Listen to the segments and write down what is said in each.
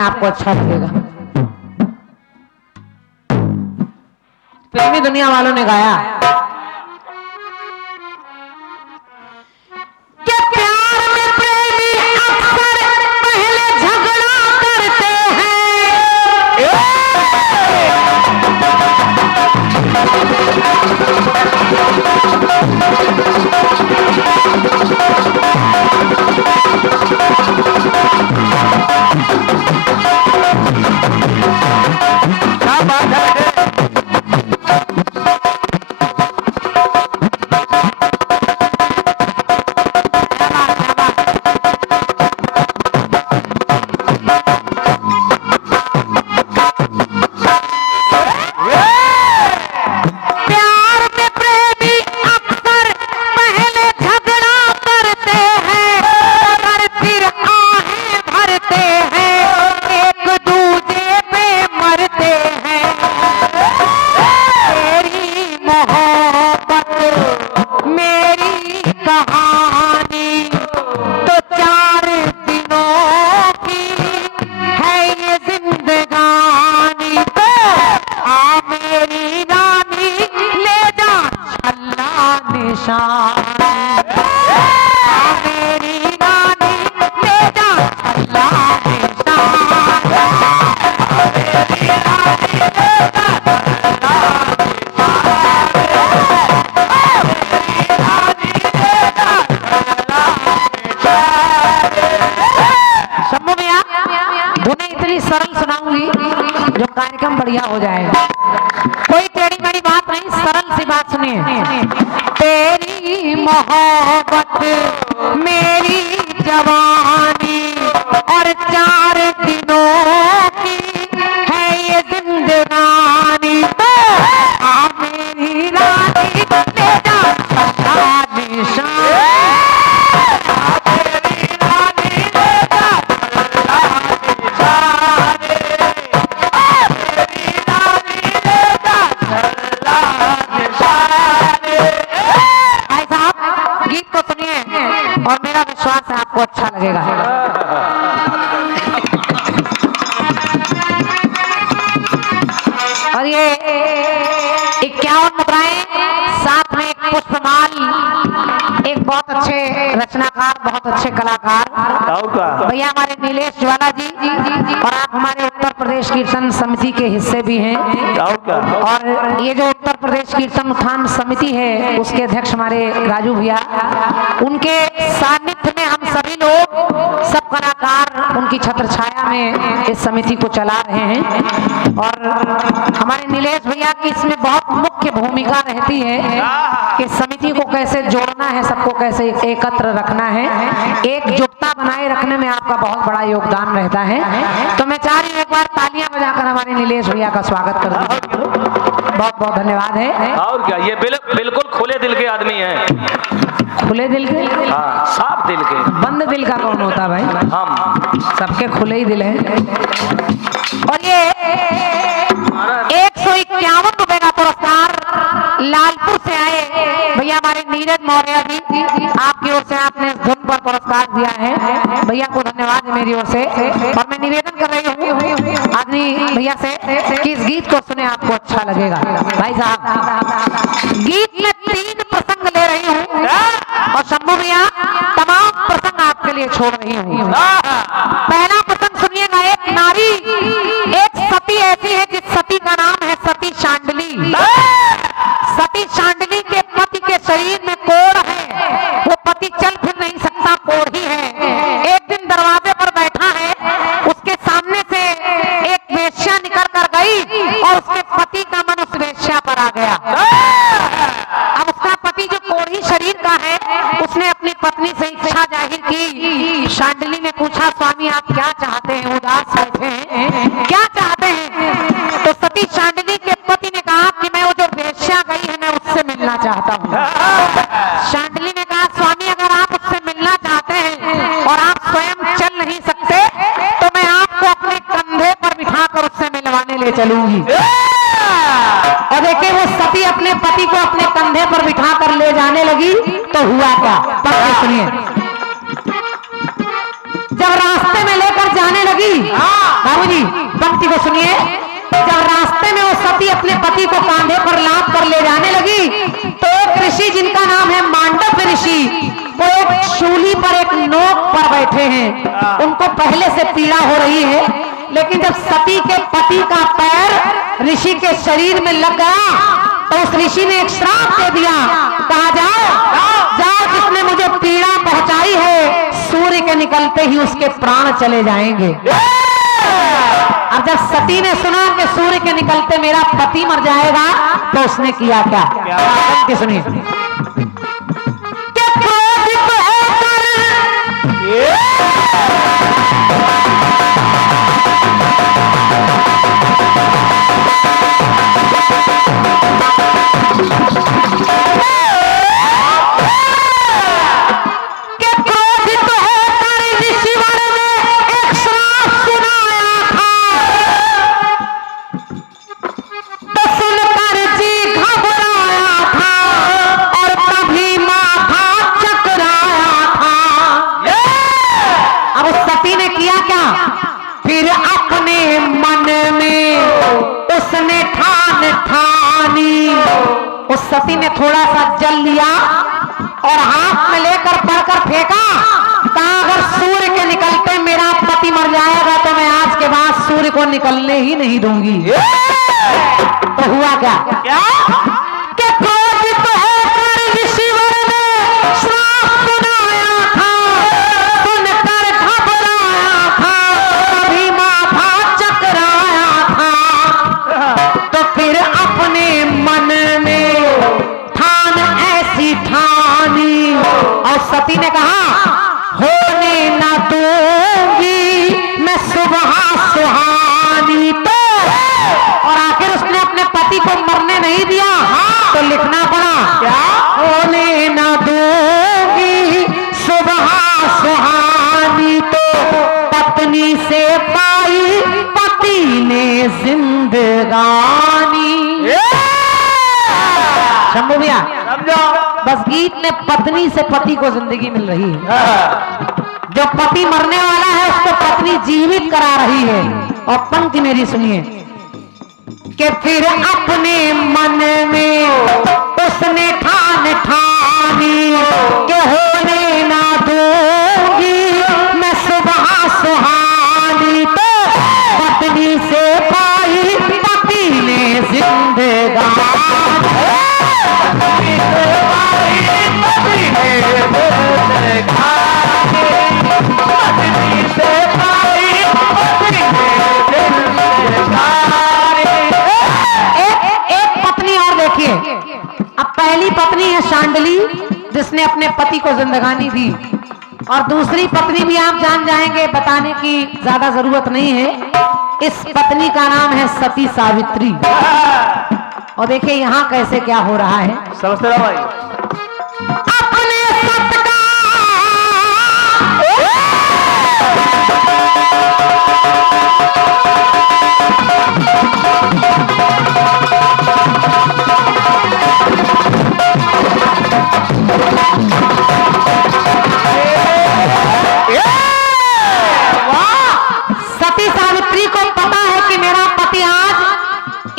आपको अच्छा लगेगा। फिल्मी दुनिया वालों ने गाया कि प्यार में प्रेमी अक्सर पहले झगड़ा करते क्या बात है। सरल सुनाऊंगी जो कार्यक्रम बढ़िया हो जाएगा। कोई टेढ़ी मेढ़ी बात नहीं, सरल सी बात सुनिए। तेरी मोहब्बत मेरी जवानी और 4 दिनों की है ये जिंदगानी, तो आ मेरी रानी ले जा निशान। और मेरा विश्वास है आपको अच्छा लगेगा। और ये 51 मुद्राएं, साथ में एक पुष्पमाल, एक बहुत अच्छे रचनाकार, बहुत अच्छे कलाकार भैया हमारे नीलेश ज्वाला जी, और आप हमारे उत्तर प्रदेश कीर्तन समिति के हिस्से भी हैं। और ये जो उत्तर प्रदेश कीर्तन उत्थान समिति है उसके अध्यक्ष हमारे राजू भैया, उनके सानिध्य में हम सभी लोग, सब कलाकार उनकी छत्र छाया में इस समिति को चला रहे हैं। और हमारे नीलेश भैया की इसमें बहुत मुख्य भूमिका रहती है कि समिति को कैसे जोड़ना है, सबको कैसे एकत्र रखना है, एकजुटता बनाए रखने में आपका बहुत बड़ा योगदान रहता है। तो मैं चाह रही हूँ एक बार तालियां बजाकर हमारे नीलेश भैया का स्वागत कर दूं। बहुत बहुत धन्यवाद है। और क्या, ये बिल्कुल खुले दिल के आदमी हैं। खुले दिल के? हाँ, साफ दिल के। बंद दिल का कौन होता भाई? हम सबके खुले ही दिल हैं। और ये 151 रुपए का पुरस्कार लालपुर से आए भैया हमारे नीरज मौर्य जी, आपकी ओर से आपने इस धुन पर पुरस्कार दिया है। भैया को धन्यवाद है मेरी ओर से। और मैं निवेदन कर रही हूँ आदमी भैया से कि इस गीत को सुने, आपको अच्छा लगेगा। भाई साहब, गीत में 3 प्रसंग ले रही हूँ और शंभू भैया तमाम प्रसंग आपके लिए छोड़ रही हूँ। पहला प्रसंग सुनिएगा। एक नारी, एक सती ऐसी है जिस सती का नाम है सती शांडली। सती शांडली के पति के शरीर में कोढ़ है, वो पति चल फिर नहीं सकता, कोढ़ ही है। एक दिन दरवाजे पर बैठा है, उसके सामने से एक वेश्या निकल कर गई और उसके पति का मन उस वेश्या पर आ गया। अब उसका पति जो कोढ़ी शरीर का है, उसने अपनी पत्नी से इच्छा जाहिर की। शांडली ने पूछा, स्वामी आप क्या चाहते हैं? उदास बैठे हैं, क्या चाहते हैं? तो सती शांडली के पति ने कहा कि मैं वो जो वेश्या गई है मैं उससे मिलना चाहता हूँ। शांडली ने कहा, स्वामी अगर आप उससे मिलना चाहते हैं और आप स्वयं चल नहीं सकते तो मैं आपको अपने कंधे पर बिठाकर उससे मिलवाने ले चलूंगी। और देखिए वो सती अपने पति को अपने कंधे पर बिठा कर ले जाने लगी तो हुआ क्या, पक्के सुनिए। जब रास्ते में लेकर जा जाने लगी। बाबूजी पंक्ति को सुनिए। जब रास्ते में वो सती अपने पति को कांधे पर लाद कर ले जाने लगी तो एक ऋषि जिनका नाम है मांडव ऋषि, वो एक शूली पर एक नोक पर बैठे हैं। उनको पहले से पीड़ा हो रही है, लेकिन जब सती के पति का पैर ऋषि के शरीर में लग गया तो उस ऋषि ने एक श्राप दे दिया। कहा जाओ जिसने मुझे पीड़ा पहुंचाई है, सूर्य के निकलते ही उसके प्राण चले जाएंगे। अब जब सती ने सुना कि सूर्य के निकलते मेरा पति मर जाएगा तो उसने किया क्या? सुनिए। फिर अपने मन में उसने ठानी। उस सती ने थोड़ा सा जल लिया और हाथ में लेकर पढ़कर फेंका। कहा अगर सूर्य के निकलते मेरा पति मर जाएगा तो मैं आज के बाद सूर्य को निकलने ही नहीं दूंगी। तो हुआ क्या? कि क्रोधित होकर ऋषिवर ने श्राप सुनाया था, सुनकर घबराया था, कभी माथा चकराया था। तो फिर अपने मन में ठान ऐसी ठानी और सती ने कहा होने न दूंगी मैं सुबह सुहानी। तो और आखिर उसने अपने पति को मरने नहीं दिया तो लिखना पड़ा क्या? होने न दूंगी सुबह सुहानी। तो पत्नी से पाई पति ने जिंदगानी। शंभू भैया बस गीत में पत्नी से पति को जिंदगी मिल रही है। जो पति मरने वाला है उसको पत्नी जीवित करा रही है। और पंक्ति मेरी सुनिए कि फिर अपने मन में उसने ठानी कि होने ना दूंगी मैं सुबह सुहानी। तो पत्नी से पाई पति ने जिंदगानी। अब पहली पत्नी है शांडली जिसने अपने पति को जिंदगानी दी, और दूसरी पत्नी भी आप जान जाएंगे, बताने की ज्यादा जरूरत नहीं है। इस पत्नी का नाम है सती सावित्री। और देखिए यहाँ कैसे क्या हो रहा है, समझते रहो भाई। अपने सत का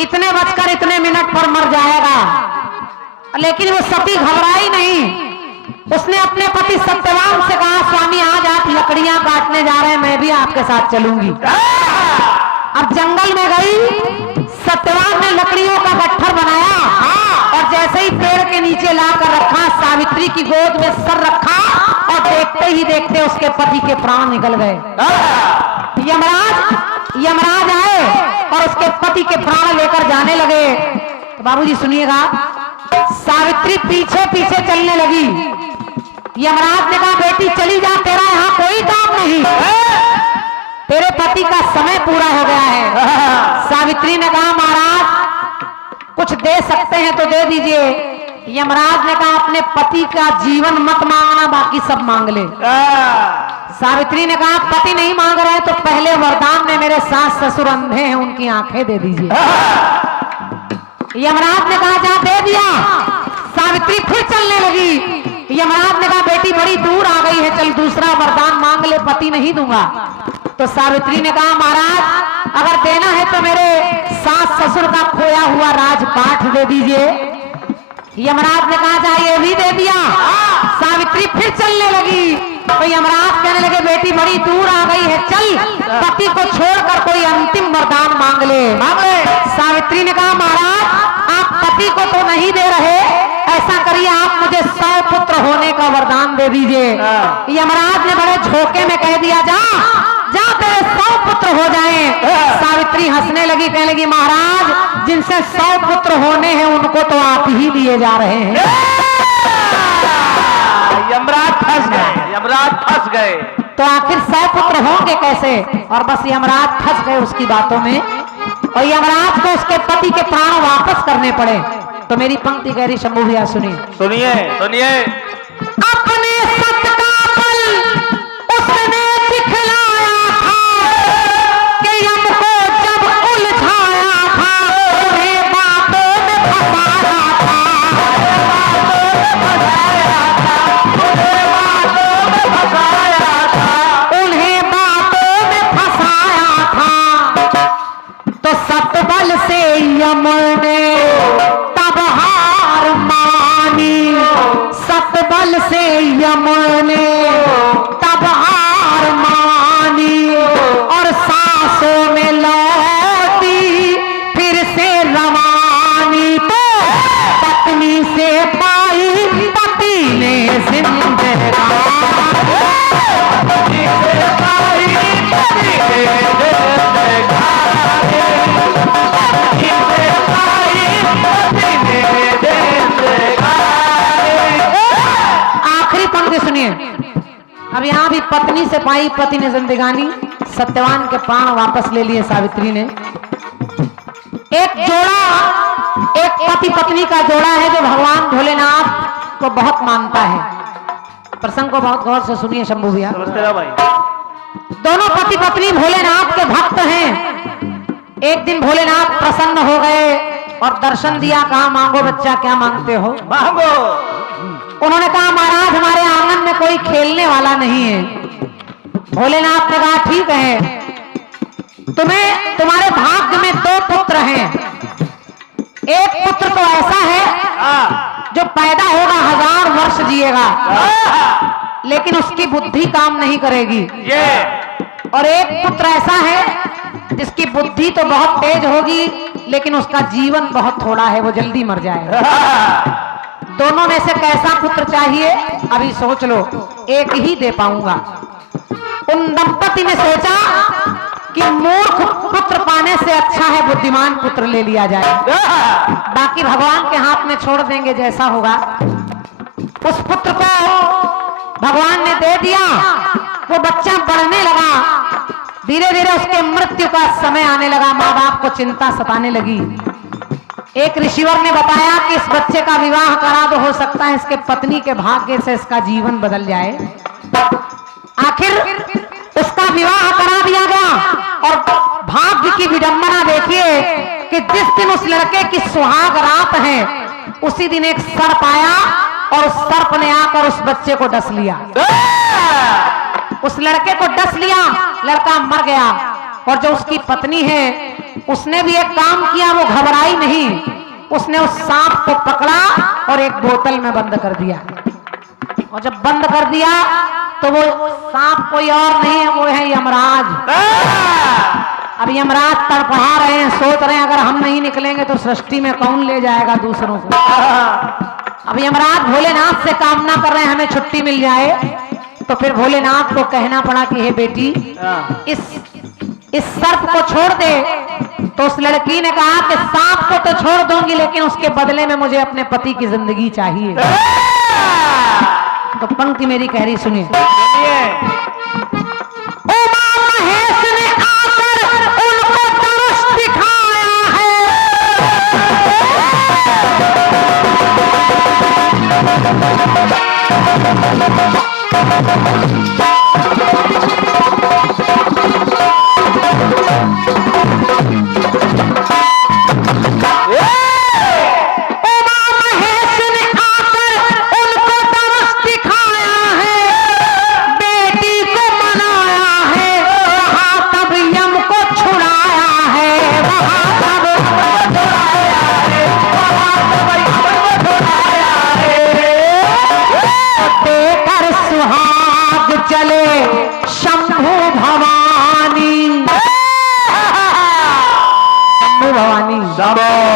इतने बजकर इतने मिनट पर मर जाएगा, लेकिन वो सती घबराई नहीं। उसने अपने पति सत्यवान से कहा स्वामी आज आप लकड़ियां काटने जा रहे हैं, मैं भी आपके साथ चलूंगी। अब जंगल में गई, सत्यवान ने लकड़ियों का गट्ठर बनाया और जैसे ही पेड़ के नीचे लाकर रखा, सावित्री की गोद में सर रखा और देखते ही देखते उसके पति के प्राण निकल गए। यमराज आए और उसके पति के प्राण लेकर जाने लगे। तो बाबूजी सुनिएगा, सावित्री पीछे पीछे चलने लगी। यमराज ने कहा बेटी चली जा, तेरा यहाँ कोई काम नहीं, तेरे पति का समय पूरा हो गया है। सावित्री ने कहा महाराज कुछ दे सकते हैं तो दे दीजिए। यमराज ने कहा अपने पति का जीवन मत मांगना, बाकी सब मांग ले। सावित्री ने कहा पति नहीं मांग रहे तो पहले वरदान में मेरे सास ससुर अंधे हैं, उनकी आंखें दे दीजिए। यमराज ने कहा जा, दे दिया। सावित्री फिर चलने लगी। यमराज ने कहा बेटी बड़ी दूर आ गई है, चल दूसरा वरदान मांग ले, पति नहीं दूंगा। तो सावित्री ने कहा महाराज अगर देना है तो मेरे सास ससुर का खोया हुआ राजपाट दे दीजिए। यमराज ने कहा जा ये भी दे दिया। सावित्री फिर चलने लगी तो यमराज कहने लगे बेटी बड़ी दूर आ गई है, चल पति को छोड़कर कोई अंतिम वरदान मांग ले। सावित्री ने कहा महाराज आप पति को तो नहीं दे रहे, ऐसा करिए आप मुझे 100 पुत्र होने का वरदान दे दीजिए। यमराज ने बड़े झोंके में कह दिया जा तेरे 100 पुत्र हो जाएं। सावित्री हंसने लगी, कहने लगी महाराज जिनसे 100 पुत्र होने हैं उनको तो आप ही दिए जा रहे हैं। यमराज फंस गए, यमराज फंस गए। तो आखिर 100 पुत्र होंगे कैसे? और बस यमराज फंस गए उसकी बातों में और यमराज को उसके पति के प्राण वापस करने पड़े। तो मेरी पंक्ति कह रही शंभू भैया सुनिए सुनिए सुनिए। अपने सत का बल उसने दिखलाया था कि यम को जब उलझाया था उन्हें बातों में फंसाया था, उन्हें बातों में फंसाया था। तो सतबल से यम ने तब हार मानी, सतबल से यम ने तब हार मानी और सांसों में लौटी फिर से रवानी। तो पत्नी से पाई पति ने जिंदगानी, आखिरी पंक्ति सुनिए। अब यहाँ भी पत्नी से पाई पति ने जिंदगानी, सत्यवान के प्राण वापस ले लिए सावित्री ने। एक जोड़ा, एक पति पत्नी का जोड़ा है जो भगवान भोलेनाथ को बहुत मानता है। प्रसंग को बहुत गौर से सुनिए शंभू भैया। दोनों पति पत्नी भोलेनाथ के भक्त हैं। एक दिन भोलेनाथ प्रसन्न हो गए और दर्शन दिया, कहा मांगो बच्चा क्या मांगते हो? मांगो। उन्होंने कहा महाराज हमारे आंगन में कोई खेलने वाला नहीं है। भोलेनाथ ने कहा ठीक है, तुम्हें तुम्हारे भाग्य में 2 पुत्र हैं। एक पुत्र तो ऐसा है जो पैदा होगा 1000 वर्ष जिएगा लेकिन उसकी बुद्धि काम नहीं करेगी। और एक पुत्र ऐसा है जिसकी बुद्धि तो बहुत तेज होगी लेकिन उसका जीवन बहुत थोड़ा है, वो जल्दी मर जाएगा। दोनों में से कैसा पुत्र चाहिए? अभी सोच लो, एक ही दे पाऊंगा। उन दंपति ने सोचा कि मूर्ख पुत्र पाने से अच्छा है बुद्धिमान पुत्र ले लिया जाए, बाकी भगवान के हाथ में छोड़ देंगे, जैसा होगा। उस पुत्र को भगवान ने दे दिया, वो बच्चा बढ़ने लगा, धीरे धीरे उसके मृत्यु का समय आने लगा, माँ बाप को चिंता सताने लगी। एक ऋषिवर ने बताया कि इस बच्चे का विवाह करा तो हो सकता है इसके पत्नी के भाग्य से इसका जीवन बदल जाए। आखिर उसका विवाह करा दिया गया और भाग्य की विडंबना देखिए कि जिस दिन उस लड़के की सुहाग रात है उसी दिन एक सर्प आया और उस सर्प ने आकर उस बच्चे को डस लिया। उस लड़के को डस लिया, लड़का मर गया। और जो उसकी पत्नी है उसने भी एक काम किया, वो घबराई नहीं, उसने उस सांप को पकड़ा और एक बोतल में बंद कर दिया। और जब बंद कर दिया तो वो सांप कोई और नहीं है, वो है यमराज। अब यमराज तड़पड़ा रहे हैं, सोच रहे हैं अगर हम नहीं निकलेंगे तो सृष्टि में कौन ले जाएगा दूसरों को। अब यमराज भोलेनाथ से कामना कर रहे हैं हमें छुट्टी मिल जाए। तो फिर भोलेनाथ को कहना पड़ा कि हे बेटी इस सर्प को छोड़ दे। तो उस लड़की ने कहा कि सांप को तो छोड़ दूंगी लेकिन उसके बदले में मुझे अपने पति की जिंदगी चाहिए। तो पंक्ति मेरी कह रही सुनिए। उमा महेश ने आकर उनको तरस दिखाया है, बेटी शंभो